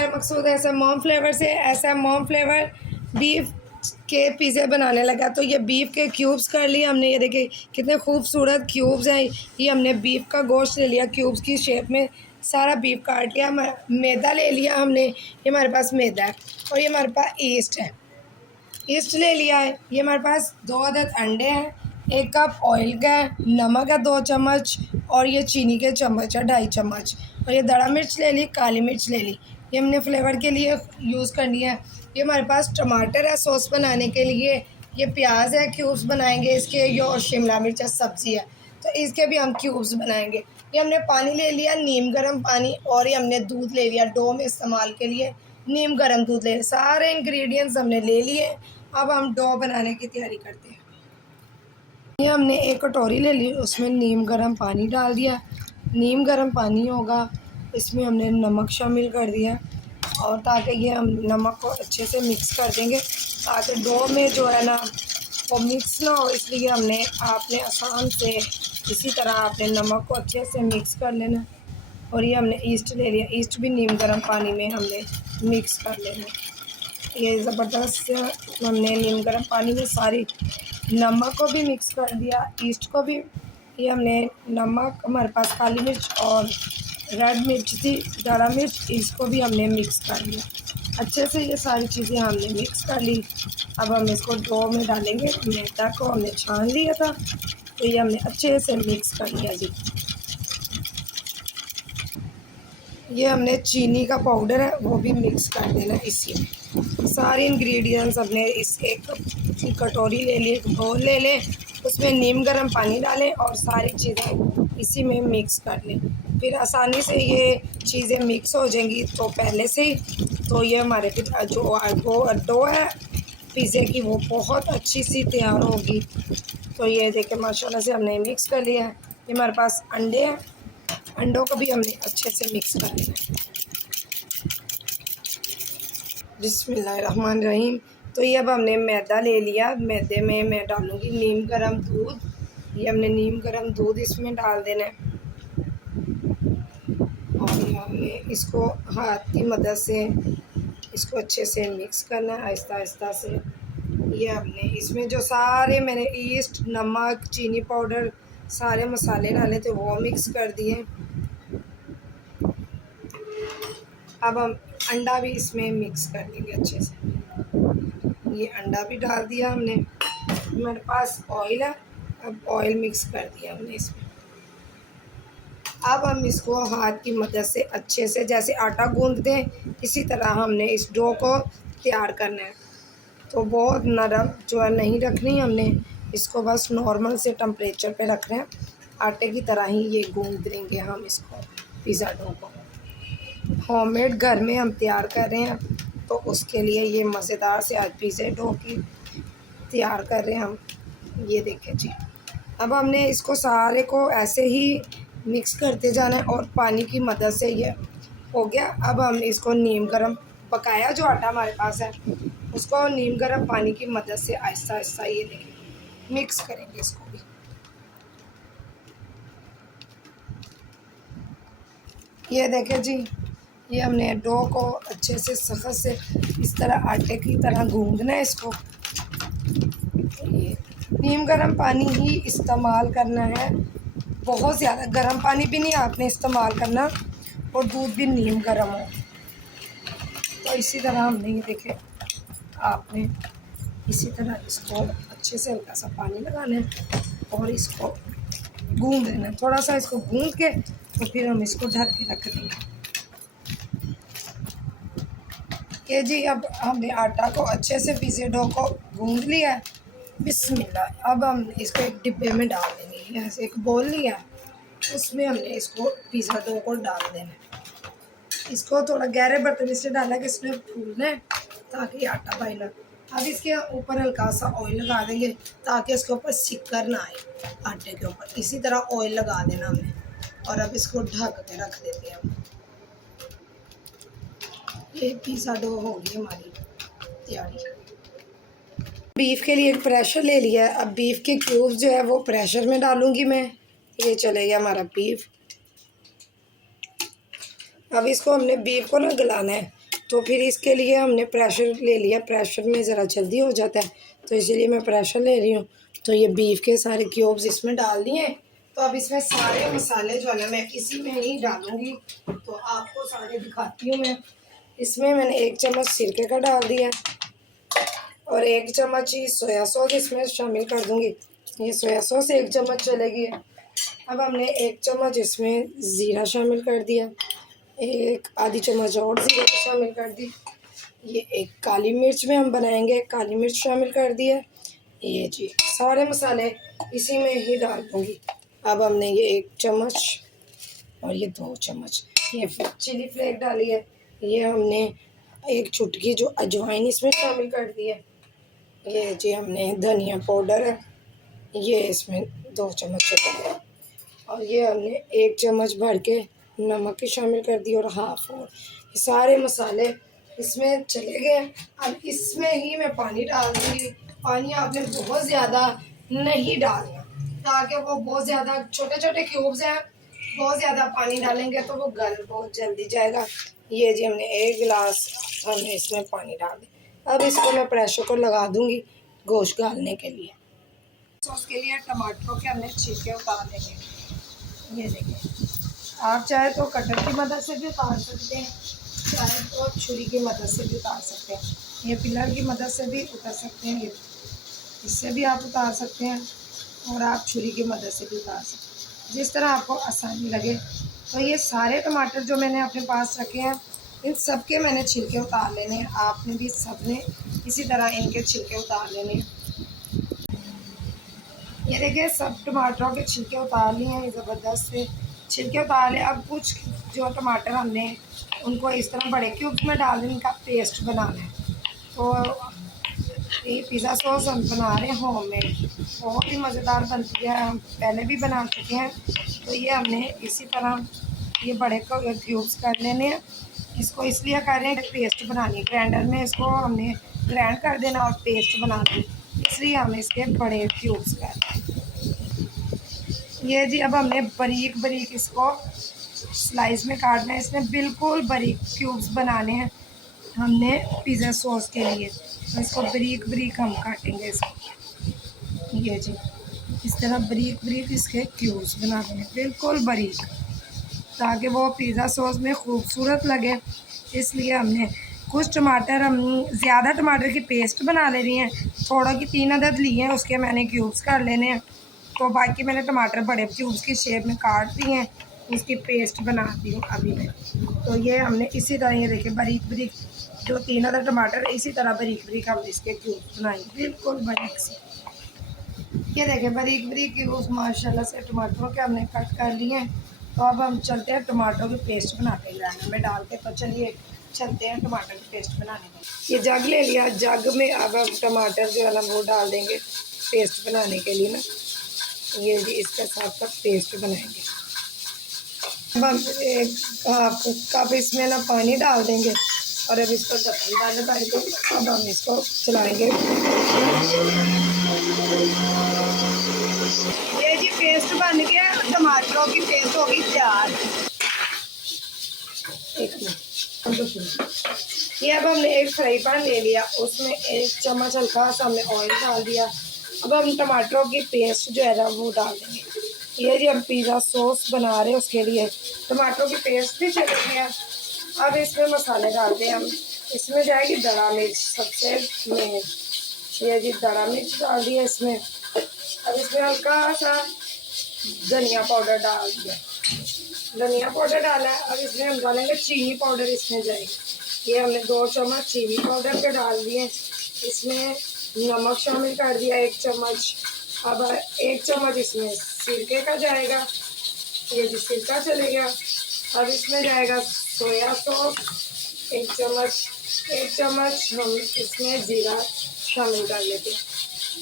खैर मकसूद ऐसा mom flavour से ऐसा मॉम फ्लेवर बीफ के पिज़्ज़े बनाने लगा। तो ये बीफ के क्यूब्स कर लिए हमने, ये देखिए कितने खूबसूरत क्यूब्स हैं। ये हमने बीफ का गोश्त ले लिया क्यूब्स की शेप में, सारा बीफ काट लिया। मैदा ले लिया हमने, ये हमारे पास मैदा है। और ये हमारे पास ईस्ट है, ईस्ट ले लिया है। ये हमारे पास 2 अदद अंडे हैं, 1 कप ऑयल का है, नमक है 2 चम्मच, और ये चीनी के चम्मच है 2.5 चम्मच। और ये दड़ा मिर्च ले ली, काली मिर्च ले ली, ये हमने फ्लेवर के लिए यूज़ करनी है। ये हमारे पास टमाटर है सॉस बनाने के लिए, ये प्याज है क्यूब्स बनाएंगे इसके, ये और शिमला मिर्च है सब्ज़ी है, तो इसके भी हम क्यूब्स बनाएंगे। ये हमने पानी ले लिया नीम गर्म पानी, और ये हमने दूध ले लिया डो में इस्तेमाल के लिए, नीम गर्म दूध ले, सारे इंग्रेडिएंट्स हमने ले लिए। अब हम डो बनाने की तैयारी करते हैं। ये हमने 1 कटोरी ले ली, उसमें नीम गर्म पानी डाल दिया। नीम गर्म पानी होगा, इसमें हमने नमक शामिल कर दिया, और ताकि ये हम नमक को अच्छे से मिक्स कर देंगे, ताकि डो में जो है ना वो मिक्स ना हो, इसलिए आपने आसान से इसी तरह आपने नमक को अच्छे से मिक्स कर लेना। और ये हमने ईस्ट ले लिया, ईस्ट भी नीम गर्म पानी में हमने मिक्स कर लेना। ये ज़बरदस्त हमने नीम गर्म पानी में सारी नमक को भी मिक्स कर दिया, ईस्ट को भी। ये हमने नमक, हमारे पास काली मिर्च और रेड मिर्च थी, दड़ा मिर्च, इसको भी हमने मिक्स कर लिया अच्छे से। ये सारी चीज़ें हमने मिक्स कर ली। अब हम इसको डो में डालेंगे। मैदा को हमने छान लिया था, तो ये हमने अच्छे से मिक्स कर लिया जी। ये हमने चीनी का पाउडर है वो भी मिक्स कर देना इसी में। सारे इंग्रेडिएंट्स हमने इस एक कटोरी ले ली, एक बाउल ले लें, उसमें नीम गर्म पानी डालें और सारी चीज़ें इसी में मिक्स कर लें। फिर आसानी से ये चीज़ें मिक्स हो जाएंगी तो पहले से ही, तो ये हमारे जो डो है पिज़्ज़े की वो बहुत अच्छी सी तैयार होगी। तो ये देखें माशाल्लाह से हमने मिक्स कर लिया है। ये हमारे पास अंडे हैं, अंडों को भी हमने अच्छे से मिक्स कर लेना है। बिस्मिल्लाहिर्रहमानिर्रहीम। तो ये अब हमने मैदा ले लिया, मैदे में मैं डालूँगी नीम गर्म दूध। ये हमने नीम गर्म दूध इसमें डाल देना है, और ये हमने इसको हाथ की मदद से इसको अच्छे से मिक्स करना है आहिस्ता आहिस्ता से। ये हमने इसमें जो सारे मैंने ईस्ट, नमक, चीनी पाउडर, सारे मसाले डाले थे वो मिक्स कर दिए। अब हम अंडा भी इसमें मिक्स कर देंगे अच्छे से। ये अंडा भी डाल दिया हमने। हमारे पास ऑयल है, अब ऑयल मिक्स कर दिया हमने इसमें। अब हम इसको हाथ की मदद से अच्छे से जैसे आटा गूंदते हैं इसी तरह हमने इस डो को तैयार करना है। तो बहुत नरम जो है नहीं रखनी हमने, इसको बस नॉर्मल से टेम्परेचर पे रख रहे हैं, आटे की तरह ही ये गूंद देंगे हम इसको, पिज़्ज़ा डो को। होममेड घर में हम तैयार कर रहे हैं, तो उसके लिए ये मज़ेदार से आज पिज़्ज़ा डो की तैयार कर रहे हैं हम। ये देखें जी, अब हमने इसको सारे को ऐसे ही मिक्स करते जाना है, और पानी की मदद से ये हो गया। अब हम इसको नीम गर्म पकाया जो आटा हमारे पास है उसको नीम गर्म पानी की मदद से आहिस्ता आहिस्ता ये देखें मिक्स करेंगे इसको भी। ये देखें जी, ये हमने डो को अच्छे से सख्त से इस तरह आटे की तरह गूंदना है इसको। ये नीम गर्म पानी ही इस्तेमाल करना है, बहुत ज़्यादा गर्म पानी भी नहीं आपने इस्तेमाल करना, और दूध भी नीम गर्म हो। तो इसी तरह हमने ये देखें, आपने इसी तरह इसको अच्छे से हल्का सा पानी लगाना है और इसको गूंद देना है। थोड़ा सा इसको गूंद के तो फिर हम इसको ढक के रख देंगे। ये जी, अब हमने आटा को अच्छे से पिज़्ज़ा डो को गूंद लिया है। बिस्मिल्लाह। अब हम इसको एक डिब्बे में डाल देंगे। यहाँ से एक बोल लिया, उसमें हमने इसको पिज़्ज़ा डो को डाल देना है। इसको थोड़ा गहरे बर्तन से डाला कि इसमें फूलना है ताकि आटा भाई ना। अब इसके ऊपर हल्का सा ऑयल लगा देंगे ताकि इसके ऊपर सिक्कर ना आए आटे के ऊपर। इसी तरह ऑयल लगा देना हमने, और अब इसको ढक के रख देते हैं हम। ये पिज़्ज़ा डो होगी हमारी तैयारी। बीफ के लिए एक प्रेशर ले लिया है। अब बीफ के क्यूब्स जो है वो प्रेशर में डालूंगी मैं। ये चले गया हमारा बीफ। अब इसको हमने बीफ को ना गलाना है, तो फिर इसके लिए हमने प्रेशर ले लिया। प्रेशर में ज़रा जल्दी हो जाता है, तो इसीलिए मैं प्रेशर ले रही हूँ। तो ये बीफ के सारे क्यूब्स इसमें डाल दिए। तो अब इसमें सारे मसाले जो है ना मैं इसी में ही डालूँगी। तो आपको सारे दिखाती हूँ मैं। इसमें मैंने 1 चम्मच सिरके का डाल दिया और 1 चम्मच ही सोया सॉस इसमें शामिल कर दूँगी। ये सोया सॉस 1 चम्मच चलेगी। अब हमने 1 चम्मच इसमें ज़ीरा शामिल कर दिया, एक आधी चम्मच और ज़ीरा शामिल कर दी। ये एक काली मिर्च में हम बनाएंगे, काली मिर्च शामिल कर दिया। ये जी सारे मसाले इसी में ही डाल दूँगी। अब हमने ये 1 चम्मच और ये 2 चम्मच ये चिली फ्लेक डाली है। ये हमने 1 चुटकी जो अजवाइन इसमें शामिल कर दी है। ये जी हमने धनिया पाउडर है, ये इसमें 2 चम्मच है। और ये हमने 1 चम्मच भर के नमक की शामिल कर दी और हाफ और ये सारे मसाले इसमें चले गए। अब इसमें ही मैं पानी डाल दूँगी। पानी आपने बहुत ज़्यादा नहीं डालना, ताकि वो बहुत ज़्यादा छोटे छोटे क्यूब्स हैं, बहुत ज़्यादा पानी डालेंगे तो वो गल बहुत जल्दी जाएगा। ये जी हमने 1 गिलास हमने इसमें पानी डाल दिया। अब इसको मैं प्रेशर को लगा दूँगी गोश्त गालने के लिए। सॉस के लिए टमाटरों के हमने छिलके उतार लेंगे। ये देखिए, आप चाहे तो कटर की मदद से भी उतार सकते हैं, चाहे तो छुरी की मदद से भी उतार सकते हैं, ये पिलर की मदद से भी उतार सकते हैं, ये इससे भी आप उतार सकते हैं और आप छुरी की मदद से भी उतार सकते हैं, जिस तरह आपको आसानी लगे। तो ये सारे टमाटर जो मैंने अपने पास रखे हैं, इन सब के मैंने छिलके उतार लेने हैं। आपने भी सब ने इसी तरह इनके छिलके उतार लेने हैं। ये देखिए सब टमाटरों के छिलके उतार लिए हैं, ज़बरदस्त से छिलके उतार लिए। अब कुछ जो टमाटर हमने उनको इस तरह बड़े क्यूब्स में डाल दें, इनका पेस्ट बनाना है। तो ये पिज़्ज़ा सॉस हम बना रहे हैं होममेड, बहुत ही मज़ेदार बनती है, हम पहले भी बना चुके हैं। तो ये हमने इसी तरह ये बड़े क्यूब्स कर लेने हैं। इसको इसलिए कर रहे हैं कि पेस्ट बनानी है, ग्राइंडर में इसको हमने ग्राइंड कर देना और पेस्ट बना दें, इसलिए हम इसके बड़े क्यूब्स कर रहे हैं। ये जी अब हमने बारीक बारीक इसको स्लाइस में काटना है। इसमें बिल्कुल बारीक क्यूब्स बनाने हैं हमने पिज़्ज़ा सॉस के लिए। तो इसको बारीक बारीक हम काटेंगे इसको। ये जी इस तरह बारीक बारीक इसके क्यूब्स बना देंगे, बिल्कुल बारीक, ताकि वो पिज़्ज़ा सॉस में खूबसूरत लगे। इसलिए हमने कुछ टमाटर हम ज़्यादा टमाटर की पेस्ट बना ले रही हैं, थोड़ा की 3 अदद लिए हैं, उसके मैंने क्यूब्स कर लेने हैं। तो बाकी मैंने टमाटर बड़े क्यूब्स की शेप में काट दिए हैं, उसकी पेस्ट बना दी हूँ अभी मैं। तो ये हमने इसी तरह ये देखिए बारीक बारीक जो 3 अदद टमाटर इसी तरह बारीक बारीक हम इसके क्यूब्स बनाएंगे, बिल्कुल बारीक से। ये देखें बारीक बारीक क्यूब्स माशाल्लाह से टमाटरों के हमने कट कर लिए हैं। तो अब हम चलते हैं टमाटरों की पेस्ट बनाते हैं ग्राइंडर में डाल के। तो चलिए चलते हैं टमाटर की पेस्ट बनाने में। ये जग ले लिया, जग में अब हम टमाटर जो है ना वो डाल देंगे पेस्ट बनाने के लिए ना। ये जी इसके साथ साथ पेस्ट बनाएंगे। अब हम 1 हाफ कप इसमें ना पानी डाल देंगे और अब इसको ढक्कन डाल करके अब हम इसको चलाएँगे। ये जी पेस्ट बन गया, टमाटरों की पेस्ट होगी तैयार। एक मिनट, ये अब हमने एक फ्राई पैन ले लिया, उसमें 1 चम्मच हल्का सा हमने ऑयल डाल दिया। अब हम टमाटरों की पेस्ट जो है ना वो डाल देंगे। ये जी हम पिज़्ज़ा सॉस बना रहे हैं, उसके लिए टमाटरों की पेस्ट भी चल रही है। अब इसमें मसाले डाल दें हम। इसमें जाएगी दड़ा मिर्च सबसे मेन। ये जी दड़ा मिर्च डाल दिया इसमें। अब इसमें हल्का सा धनिया पाउडर डाल दिया, धनिया पाउडर डाला है। अब इसमें हम डालेंगे चीनी पाउडर, इसमें जाएगी। ये हमने 2 चम्मच चीनी पाउडर पे डाल दिए। इसमें नमक शामिल कर दिया 1 चम्मच। अब 1 चम्मच इसमें सिरके का जाएगा, ये जी सिरका चलेगा। अब इसमें जाएगा सोया सॉस 1 चम्मच, 1 चम्मच हम इसमें ज़ीरा शामिल कर लेते हैं।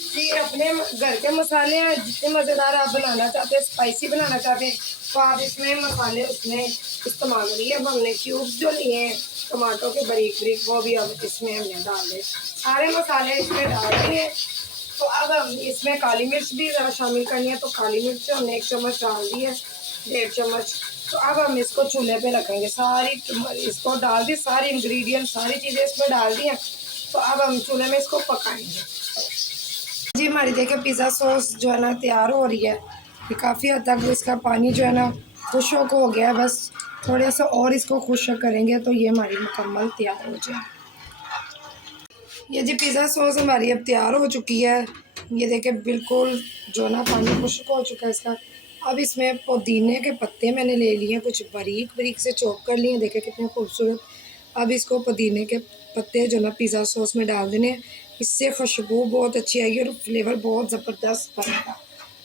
जी अपने घर के मसाले हैं, जितने मज़ेदार आप बनाना चाहते हैं, स्पाइसी बनाना चाहते हैं, तो आप इसमें मसाले उसमें इस्तेमाल करिए। अब हमने क्यूब्स जो लिए हैं टमाटो के बारीक बारीक, वो भी अब इसमें हमने डाल दें, सारे मसाले इसमें डाल दिए। तो अब हम इसमें काली मिर्च भी ज़रा शामिल करनी है। तो काली मिर्च हमने 1 चम्मच डाल दी है, 1.5 चम्मच। तो अब हम इसको चूल्हे पे रखेंगे। इसको डाल दी, सारी इंग्रेडिएंट सारी चीज़ें इसमें डाल दी हैं। तो अब हम चूल्हे में इसको पकाएंगे। जी हमारी देखिए पिज़्ज़ा सॉस जो है ना तैयार हो रही है। ये काफ़ी हद तक इसका पानी जो है ना खुश्क हो गया है। बस थोड़ा सा और इसको खुश्क करेंगे तो ये हमारी मुकम्मल तैयार हो जाए। ये जी पिज़्ज़ा सॉस हमारी अब तैयार हो चुकी है। ये देखिए बिल्कुल जो ना पानी खुश्क हो चुका है इसका। अब इसमें पुदीने के पत्ते मैंने ले लिए हैं, कुछ बारीक बारीक से चॉप कर लिए हैं। देखिए कितने खूबसूरत। अब इसको पुदीने के पत्ते जो ना पिज़्ज़ा सॉस में डाल देने हैं। इससे खुशबू बहुत अच्छी आएगी और फ्लेवर बहुत ज़बरदस्त बनेगा।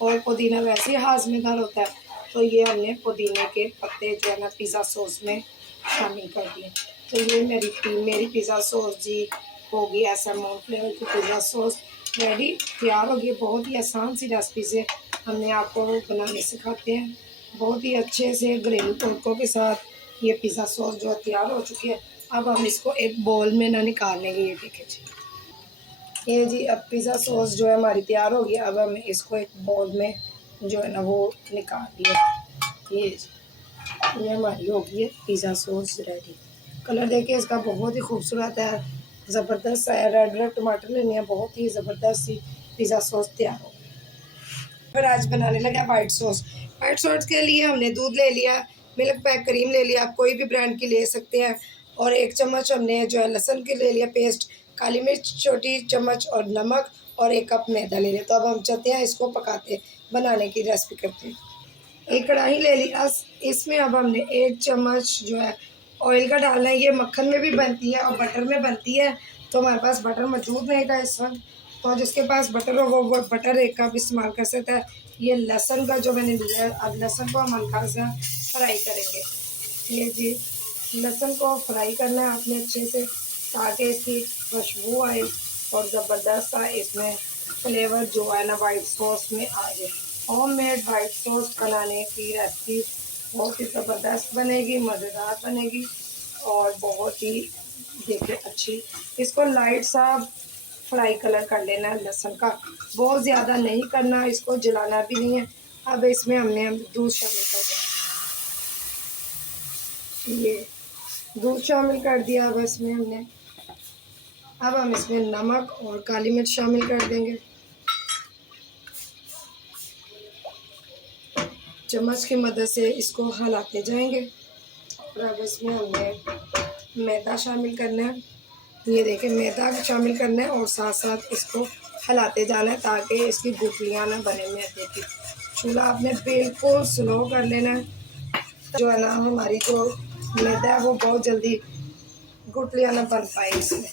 और पुदीना वैसे ही हाज़मेदार होता है, तो ये हमने पुदीने के पत्ते जो है ना पिज़्ज़ा सॉस में शामिल कर दिए। तो ये मेरी पिज़्ज़ा सॉस जी होगी ऐसा मूंग फ्लेवर की पिज़्ज़ा सॉस रेडी तैयार होगी। बहुत ही आसान सी रेसिपी से हमने आपको बनाने सिखाते हैं। बहुत ही अच्छे से घरेलू तड़कों के साथ ये पिज़्ज़ा सॉस जो है तैयार हो चुकी है। अब हम इसको एक बाउल में ना निकाल लेंगे। ये देखिए जी, ये जी अब पिज़्ज़ा सॉस जो है हमारी तैयार हो गई। अब हम इसको एक बाउल में जो है ना वो निकाल दिए। ये जी, ये हमारी होगी है पिज़्ज़ा सॉस रेडी। कलर देखिए इसका बहुत ही खूबसूरत है, ज़बरदस्त है। रेड रेड टमाटर लेने हैं, बहुत ही ज़बरदस्त सी पिज़्ज़ा सॉस तैयार हो। फिर आज बनाने लगा वाइट सॉस। वाइट सॉस के लिए हमने दूध ले लिया, मिल्क पैक क्रीम ले लिया, आप कोई भी ब्रांड की ले सकते हैं। और 1 चम्मच हमने जो है लहसुन की ले लिया पेस्ट, काली मिर्च छोटी चम्मच और नमक और 1 कप मैदा ले लिया। तो अब हम चलते हैं इसको पकाते बनाने की रेसिपी करते हैं। एक कढ़ाई ले ली। इसमें अब हमने 1 चम्मच जो है ऑयल का डालना है। ये मक्खन में भी बनती है और बटर में बनती है। तो हमारे पास बटर मौजूद नहीं था इस वक्त, तो जिसके पास बटर हो वो बटर 1 कप इस्तेमाल कर सकता है। ये लहसुन का जो मैंने लिया है, अब लहसुन को हम हल्का सा फ्राई करेंगे। ये जी लहसुन को फ्राई करना है आपने अच्छे से, ताकि इसकी खुशबू आए और ज़बरदस्त सा इसमें फ्लेवर जो है ना वाइट सॉस में आ जाए। होममेड वाइट सॉस बनाने की रेसिपी बहुत ही ज़बरदस्त बनेगी, मज़ेदार बनेगी और बहुत ही देखिए अच्छी। इसको लाइट सा फ्राई कलर कर लेना है लहसुन का, बहुत ज़्यादा नहीं करना, इसको जलाना भी नहीं है। अब इसमें हमने दूध शामिल कर दिया। ये दूध शामिल कर दिया। अब इसमें हमने अब हम इसमें नमक और काली मिर्च शामिल कर देंगे। चम्मच की मदद से इसको हिलाते जाएंगे। और अब इसमें हमने मैदा शामिल करना है। ये देखिए मैदा शामिल करना है और साथ साथ इसको हिलाते जाना है, ताकि इसकी गुठलियाँ ना बने। मैदे की चूल्हा आपने बिल्कुल स्लो कर लेना है। जो है ना हमारी जो मैदा है वो बहुत जल्दी गुठलियाँ ना बन पाए इसमें।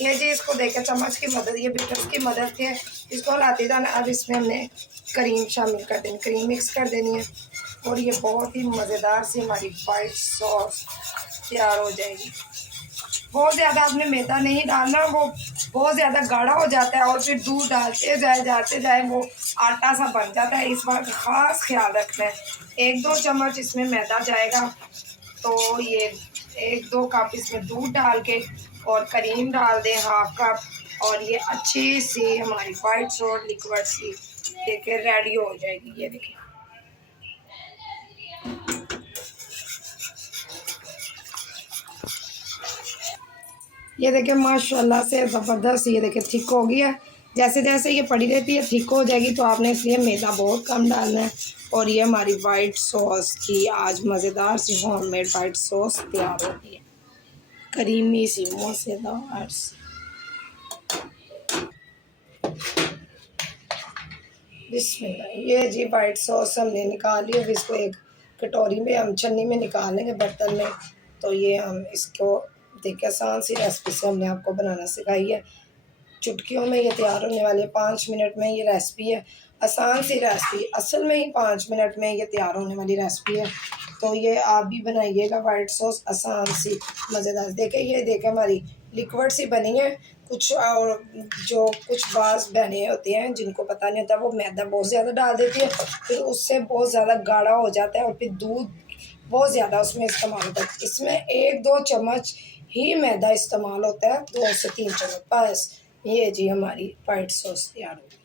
ये जी इसको देखिए चम्मच की मदद, ये बीटर की मदद से इसको हिलाते जाना। अब इसमें हमने क्रीम शामिल कर देनी, क्रीम मिक्स कर देनी है और ये बहुत ही मज़ेदार सी हमारी वाइट सॉस तैयार हो जाएगी। बहुत ज़्यादा आपने मैदा नहीं डालना, वो बहुत ज़्यादा गाढ़ा हो जाता है और फिर दूध जाते जाए वो आटा सा बन जाता है। इस बात का ख़ास ख्याल रखना है। 1-2 चम्मच इसमें मैदा जाएगा, तो ये 1-2 कप इसमें दूध डाल के और क्रीम डाल दें 1/2 कप, और ये अच्छी सी हमारी वाइट सॉस लिक्विड सी देखिए रेडी हो जाएगी। ये देखिए ये देखिए माशाल्लाह से ज़बरदस्त ये देखिए थिक हो गई है। जैसे जैसे ये पड़ी रहती है थिक हो जाएगी, तो आपने इसलिए मैदा बहुत कम डालना है। और ये हमारी वाइट सॉस की आज मज़ेदार सी होममेड वाइट सॉस तैयार होती है, करीमी सी मज़ेदार सी। बिस्मिल्लाह। ये जी वाइट सॉस हमने निकाल ली। अब इसको एक कटोरी में हम छन्नी में निकाल लेंगे, बर्तन में। तो ये हम इसको देखिए आसान सी रेसिपी से हमने आपको बनाना सिखाई है। चुटकियों में ये तैयार होने वाली है, 5 मिनट में ये रेसिपी है। आसान सी रेसिपी, असल में ही 5 मिनट में ये तैयार होने वाली रेसिपी है। तो ये आप भी बनाइएगा वाइट सॉस, आसान सी मज़ेदार। देखें ये देखें हमारी लिक्विड सी बनी है। कुछ और जो कुछ बाज़ बहनें होती हैं जिनको पता नहीं होता, वो मैदा बहुत ज़्यादा डाल देती है, फिर उससे बहुत ज़्यादा गाढ़ा हो जाता है और फिर दूध बहुत ज़्यादा उसमें इस्तेमाल होता है। इसमें 1-2 चम्मच ही मैदा इस्तेमाल होता है, 2 से 3 चम्मच बस। ये जी हमारी वाइट सॉस तैयार हो गई।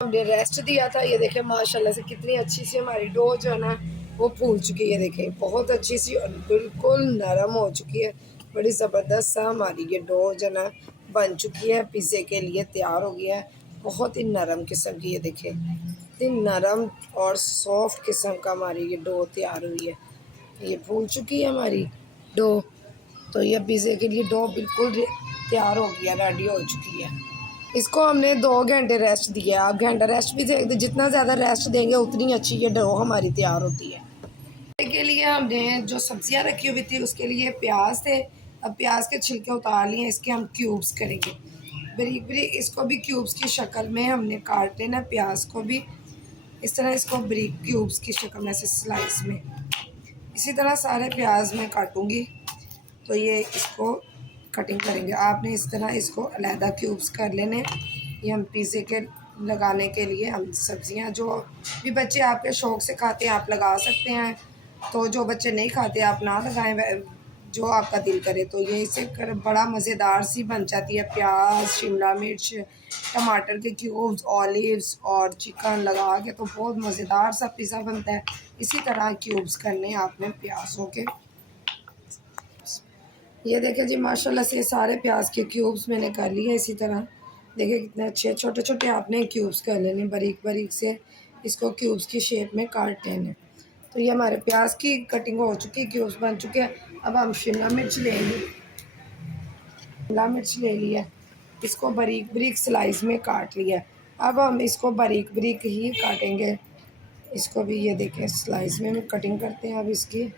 हमने रेस्ट दिया था। ये देखें माशाल्लाह से कितनी अच्छी सी हमारी डो जो है ना वो फूल चुकी है। देखें बहुत अच्छी सी और बिल्कुल नरम हो चुकी है। बड़ी ज़बरदस्त सा हमारी ये डो जो ना बन चुकी है, पिज़्ज़े के लिए तैयार हो गया है। बहुत ही नरम किस्म की ये देखें, इतनी नरम और सॉफ्ट किस्म का हमारी ये डो तैयार हुई है। ये फूल चुकी है हमारी डो। तो ये पिज़्ज़े के लिए डो बिल्कुल तैयार हो गया, रेडी हो चुकी है। इसको हमने 2 घंटे रेस्ट दिया। आप घंटा रेस्ट भी दे, जितना ज़्यादा रेस्ट देंगे उतनी अच्छी ये डो हमारी तैयार होती है। के लिए हमने जो सब्जियां रखी हुई थी उसके लिए प्याज थे। अब प्याज के छिलके उतार लिए, इसके हम क्यूब्स करेंगे बारीक बारीक। इसको भी क्यूब्स की शक्ल में हमने काट लेना। प्याज को भी इस तरह इसको बारीक क्यूब्स की शक्ल में से स्लाइस में, इसी तरह सारे प्याज में काटूंगी। तो ये इसको कटिंग करेंगे। आपने इस तरह इसको अलहदा क्यूब्स कर लेने। ये हम पिज़्ज़े के लगाने के लिए हम सब्ज़ियां जो भी बच्चे आपके शौक़ से खाते हैं आप लगा सकते हैं। तो जो बच्चे नहीं खाते आप ना लगाएं, जो आपका दिल करे। तो ये इससे बड़ा मज़ेदार सी बन जाती है। प्याज, शिमला मिर्च, टमाटर के क्यूब्स, ऑलिव्स और चिकन लगा के तो बहुत मज़ेदार सा पिज़्ज़ा बनता है। इसी तरह क्यूब्स करने आपने प्याज़ों के। ये देखें जी माशाल्लाह से सारे प्याज के क्यूब्स मैंने कर लिए। इसी तरह देखिए कितने अच्छे छोटे छोटे आपने क्यूब्स कर लेने, बारीक बारीक से इसको क्यूब्स की शेप में काट लेने। तो ये हमारे प्याज की कटिंग हो चुकी, क्यूब्स बन चुके हैं। अब हम शिमला मिर्च लेंगे। शिमला मिर्च ले लिया, इसको बारीक बारीक स्लाइस में काट लिया। अब हम इसको बारीक बारीक ही काटेंगे। इसको भी ये देखें स्लाइस में कटिंग करते हैं। अब इसकी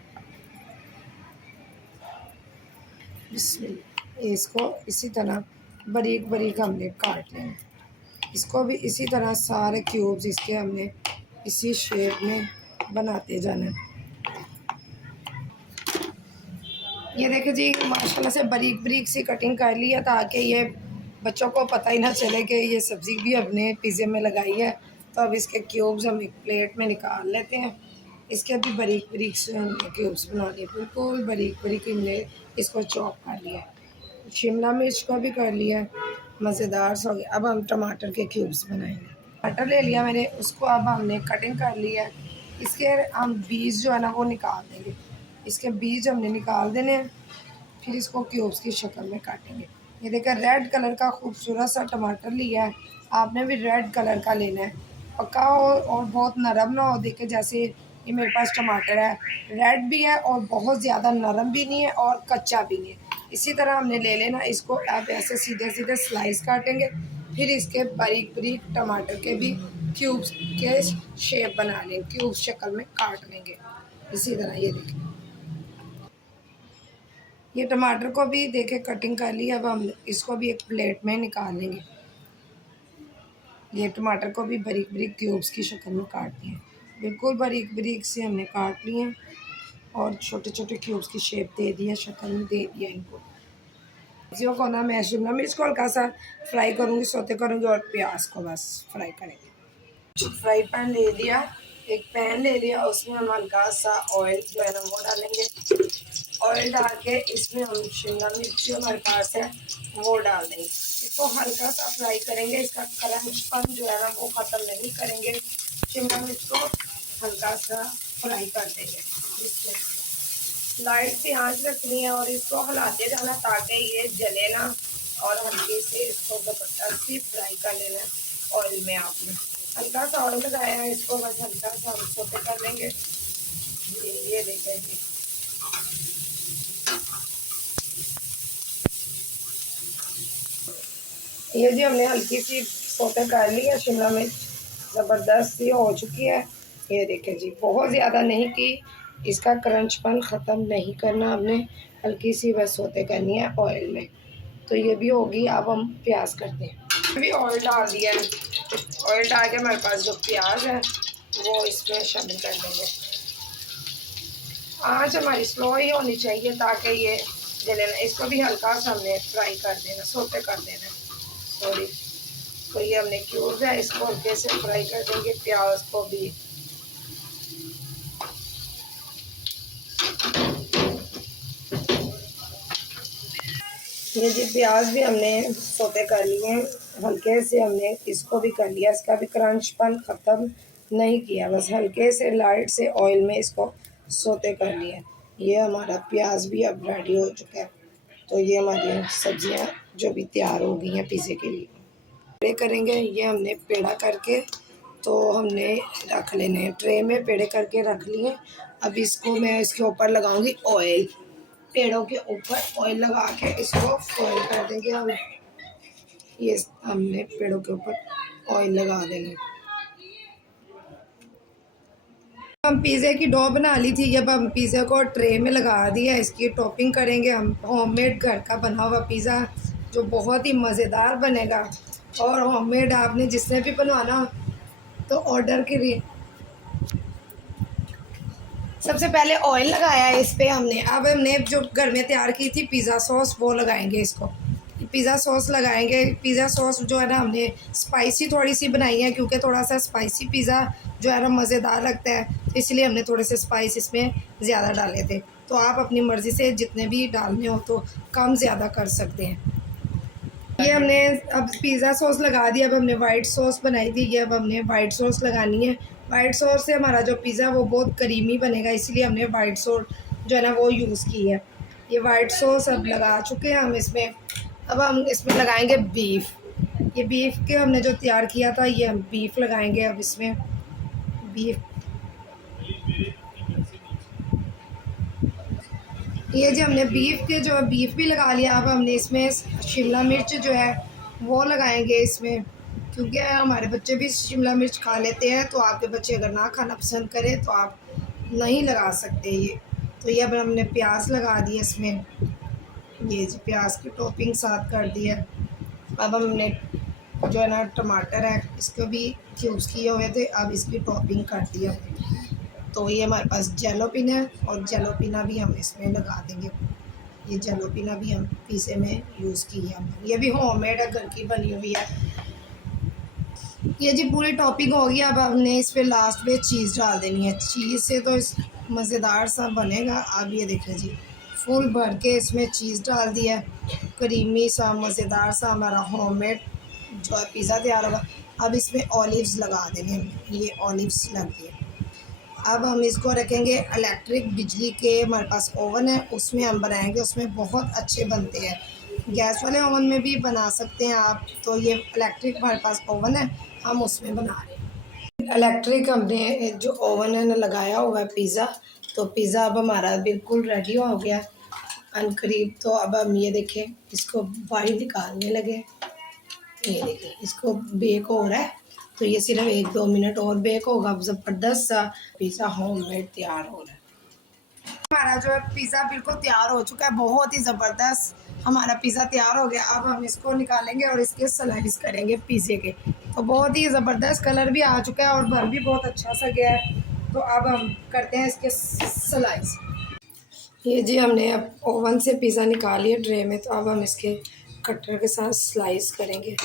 इसको इसी तरह बारीक बारीक हमने काट लेना। इसको भी इसी तरह सारे क्यूब्स इसके हमने इसी शेप में बनाते जाना है। ये देखें जी माशाल्लाह से बारीक बारीक सी कटिंग कर ली है ताकि ये बच्चों को पता ही ना चले कि ये सब्ज़ी भी अपने पिज़्ज़े में लगाई है। तो अब इसके क्यूब्स हम एक प्लेट में निकाल लेते हैं। इसके भी बारीक बारीक से हमने क्यूब्स बना लिए, बिल्कुल बारीक बारीक हमने इसको चॉप कर लिया। शिमला मिर्च को भी कर लिया, मज़ेदार सा हो गया। अब हम टमाटर के क्यूब्स बनाएंगे। टमाटर ले लिया मैंने, उसको अब हमने कटिंग कर लिया है। इसके हम बीज जो है ना वो निकाल देंगे। इसके बीज हमने निकाल देने हैं, फिर इसको क्यूब्स की शक्ल में काटेंगे। ये देखिए रेड कलर का खूबसूरत सा टमाटर लिया है। आपने भी रेड कलर का लेना है, पका हो और बहुत नरम ना हो। देखिए जैसे ये मेरे पास टमाटर है, रेड भी है और बहुत ज़्यादा नरम भी नहीं है और कच्चा भी नहीं है। इसी तरह हमने ले लेना इसको। आप ऐसे सीधे सीधे स्लाइस काटेंगे, फिर इसके बारीक बारीक टमाटर के भी क्यूब्स के शेप बना लेंगे, क्यूब्स शक्ल में काट लेंगे। इसी तरह ये देखिए ये टमाटर को भी देखे कटिंग कर ली। अब हम इसको भी एक प्लेट में निकाल लेंगे। ये टमाटर को भी बारीक बारीक क्यूब्स की शक्ल में काट दिए, बिल्कुल बारीक बारीक से हमने काट लिए और छोटे छोटे क्यूब्स की शेप दे दी है, शक्ल में दे दिया इनको। सब्जियों को ना मैं शिमला मिर्च को हल्का सा फ्राई करूँगी, सोते करूँगी और प्याज को बस फ्राई करेंगे। फ्राई पैन ले लिया, एक पैन ले लिया, उसमें हम हल्का सा ऑयल जो है ना वो डालेंगे। ऑयल डाल के इसमें हम शिमला मिर्च जो हमारे पास है वो डाल देंगे। इसको हल्का सा फ्राई करेंगे, इसका क्रंचपन जो है ना वो ख़त्म नहीं करेंगे। शिमला मिर्च को हल्का सा फ्राई कर देंगे। इसमें लाइट सी आंच रखनी है और इसको हिलाते जाना ताकि ये जले ना, और हल्के से इसको ज़बरदस्ती फ्राई कर लेना ऑयल में। आपने हल्का सा ऑयल लगाया है, इसको बस हल्का सा हम सोते कर लेंगे। ये देखें जी ये जी हमने हल्की सी सोते कर ली है। शिमला मिर्च ज़बरदस्त सी हो चुकी है। ये देखें जी बहुत ज़्यादा नहीं की, इसका क्रंचपन ख़त्म नहीं करना, हमने हल्की सी बस सोते करनी है ऑयल में। तो ये भी होगी। अब हम प्याज करते हैं। अभी ऑयल डाल दिया है, ऑयल डाल के हमारे पास जो प्याज है वो इसमें शामिल कर देंगे। आँच हमारी स्लो ही होनी चाहिए ताकि ये जले ना। इसको भी हल्का सा हमने फ्राई कर देना, सोते कर देना, सॉरी। तो ये हमने क्यूब है, इसको हल्के से फ्राई कर देंगे प्याज को भी। ये जी प्याज भी हमने सोते कर लिए हैं। हल्के से हमने इसको भी कर लिया, इसका भी क्रंचपन ख़त्म नहीं किया, बस हल्के से लाइट से ऑयल में इसको सोते कर लिया। ये हमारा प्याज भी अब रेडी हो चुका है। तो ये हमारी सब्जियां जो भी तैयार हो गई हैं पिज़्ज़े के लिए। पेड़े करेंगे, ये हमने पेड़ा करके तो हमने रख लेने हैं, ट्रे में पेड़े करके रख लिए। अब इसको मैं इसके ऊपर लगाऊंगी ऑयल, पेड़ों के ऊपर ऑयल लगा के इसको फ्राई कर देंगे हम। ये हमने पेड़ों के ऊपर ऑयल लगा देना। हम पिज़्ज़े की डो बना ली थी, जब हम पिज़्ज़े को ट्रे में लगा दिया, इसकी टॉपिंग करेंगे हम। होममेड घर का बना हुआ पिज़्ज़ा जो बहुत ही मज़ेदार बनेगा। और होममेड आपने जिसने भी बनवाना तो ऑर्डर के लिए सबसे पहले ऑयल लगाया है इस पे हमने। अब हमने जो घर में तैयार की थी पिज़्ज़ा सॉस वो लगाएंगे इसको। पिज़्ज़ा सॉस लगाएंगे। पिज़्ज़ा सॉस जो है ना हमने स्पाइसी थोड़ी सी बनाई है, क्योंकि थोड़ा सा स्पाइसी पिज़्ज़ा जो है ना मज़ेदार लगता है, तो इसलिए हमने थोड़े से स्पाइस इसमें ज़्यादा डाले थे। तो आप अपनी मर्ज़ी से जितने भी डालने हो तो कम ज़्यादा कर सकते हैं। ये हमने अब पिज़्ज़ा सॉस लगा दिया। अब हमने वाइट सॉस बनाई थी, ये अब हमने वाइट सॉस लगानी है। वाइट सॉस से हमारा जो पिज़्ज़ा वो बहुत क्रीमी बनेगा, इसलिए हमने वाइट सॉस जो है ना वो यूज़ की है। ये वाइट सॉस अब लगा चुके हैं हम इसमें। अब हम इसमें लगाएंगे बीफ। ये बीफ के हमने जो तैयार किया था, ये हम बीफ लगाएंगे अब इसमें। बीफ, ये जो हमने बीफ भी लगा लिया। अब हमने इसमें शिमला मिर्च जो है वो लगाएंगे इसमें, क्योंकि हमारे बच्चे भी शिमला मिर्च खा लेते हैं। तो आपके बच्चे अगर ना खाना पसंद करें तो आप नहीं लगा सकते ये। तो ये अब हमने प्याज लगा दिया इसमें, ये जी प्याज की टॉपिंग साथ कर दी है। अब हमने जो है ना टमाटर है इसको भी क्यूब्स किए हुए थे, अब इसकी टॉपिंग कर दी हमने। तो ये हमारे पास जेलोपिना है और जेलोपिना भी हम इसमें लगा देंगे। ये जेलोपिना भी हम पिज़्ज़े में यूज़ की है हमने, ये भी होममेड है, घर की बनी हुई है। ये जी पूरी टॉपिंग हो गई। अब हमने इस पर लास्ट में चीज़ डाल देनी है। चीज़ से तो इस मज़ेदार सा बनेगा। अब ये देखें जी फुल भर के इसमें चीज़ डाल दिया है, क्रीमी सा मज़ेदार सा हमारा होममेड जो है पिज़्ज़ा तैयार होगा। अब इसमें ऑलिव्स लगा देंगे हमने, ये ऑलिव्स लग गए। अब हम इसको रखेंगे इलेक्ट्रिक बिजली के, हमारे पास ओवन है उसमें हम बनाएंगे, उसमें बहुत अच्छे बनते हैं। गैस वाले ओवन में भी बना सकते हैं आप, तो ये इलेक्ट्रिक हमारे पास ओवन है, हम उसमें बना रहे हैं। इलेक्ट्रिक हमने जो ओवन है ना लगाया हुआ है पिज़्ज़ा, तो पिज़्ज़ा अब हमारा बिल्कुल रेडी हो गया अनकरीब। तो अब हम ये देखें इसको बाहर निकालने लगे, ये देखिए इसको बेक हो रहा है। तो ये सिर्फ 1-2 मिनट और बेक होगा। ज़बरदस्त सा पिज़्ज़ा होममेड तैयार हो रहा है। हमारा जो है पिज़्ज़ा बिल्कुल तैयार हो चुका है, बहुत ही ज़बरदस्त हमारा पिज़्ज़ा तैयार हो गया। अब हम इसको निकालेंगे और इसके स्लाइस करेंगे पिज़्ज़े के। तो बहुत ही ज़बरदस्त कलर भी आ चुका है और भर भी बहुत अच्छा सा गया है। तो अब हम करते हैं इसके स्लाइस। ये जी हमने अब ओवन से पिज़्ज़ा निकाल लिया ट्रे में, तो अब हम इसके कटर के साथ स्लाइस करेंगे।